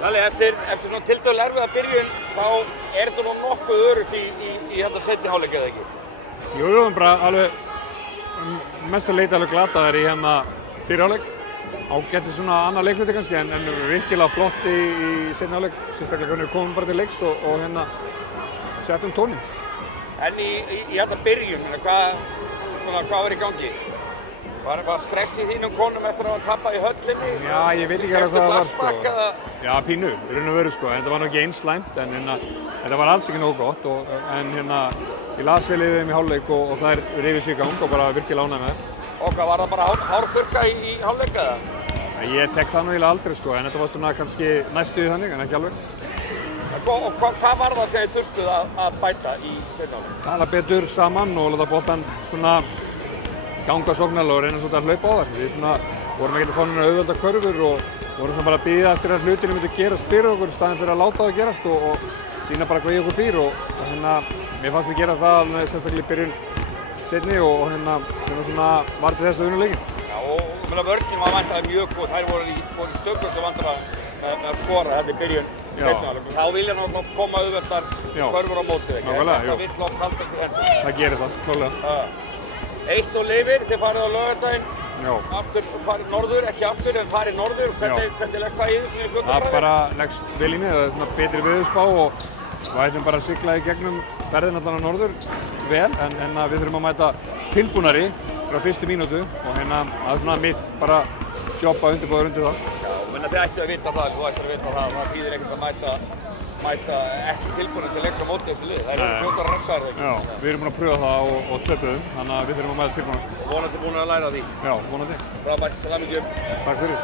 Þannig eftir svona tiltölulega erfiða byrjun þá þetta nú nokkuð öruggt í þetta seinni hálfleik eða ekki? Jú, bara alveg mestu leiti alveg glataðir í hérna fyrri hálfleik. Ágætti svona annað leikluti kannski en virkilega flott í seinni hálfleik. Sérstaklega hvernig við komum bara til leiks og hérna settum tóninn. En í þetta byrjun, hvað var í gangi? Var stress í þínum konum eftir að tappa í höllinni? Já, ég veit ekki hvað það var sko. Já, pínu, í raun og veru sko, en það var nú ekki eins slæmt en þetta var alls ekki nógu gott en ég las vel yfir þeim í hálfleik og þær rifið sig í gang og bara virkilega ánægð með þær. Og hvað, var það bara hárþurrka í hálfleik eða? Ég tek það nú eiginlega aldrei sko, en þetta var svona kannski næstu í þannig, en ekki alveg. Og hvað var það sem þið þurftuð að bæta í seinni hálfleik? Tala betur saman og láta boltann svona ganga sóknarlega og reyna svona að hlaupa á þær. Við svona vorum ekkert að fá neina auðvelda körfur og vorum svona bara að bíða eftir að hlutinu myndi gerast fyrir okkur í staðinn fyrir að láta það gerast og sýna bara hvað í okkur býr og mér fannst við gera það sérstaklega í byrjun seinni og sem svona var til þess að vinna leikinn. Já, og vörnin var vantaði mjög góð, þær voru í stökkvöldu vandræðum með að skora hérna í byrjun seinni hálfleik. Þá vilja náttúrulega koma auðveldar körfur á mótið ekki. Nákvæmlega, það vill oft haldast í hendur. Það gerir það, klálega. 1-0 yfir, þið farið á laugardaginn, aftur farið norður, ekki aftur en farið norður. Hvernig leggst það í þessu í fljótafræði? Það bara leggst vel í mig, það er svona betri veðurspá og við ætlum bara að sigla í gegnum ferðin allan á norður vel en við þurfum að mæta tilbúnari frá fyrstu mínútu og það er svona mitt bara jobb að undirbúða undir það. Já, menn þið ættu að vita það, þú ættir að vita það, það þýðir ekkert að mæta ekki tilbúinir til leiks á móti þessu lið. Það eru fljótar refsar ekki. Já, við erum búin að pröfa það og töpuðum, þannig að við þurfum að mæta tilbúinir. Og vonandi búin að læra því. Já, vonandi. Frábært, til hamingju. Takk fyrir.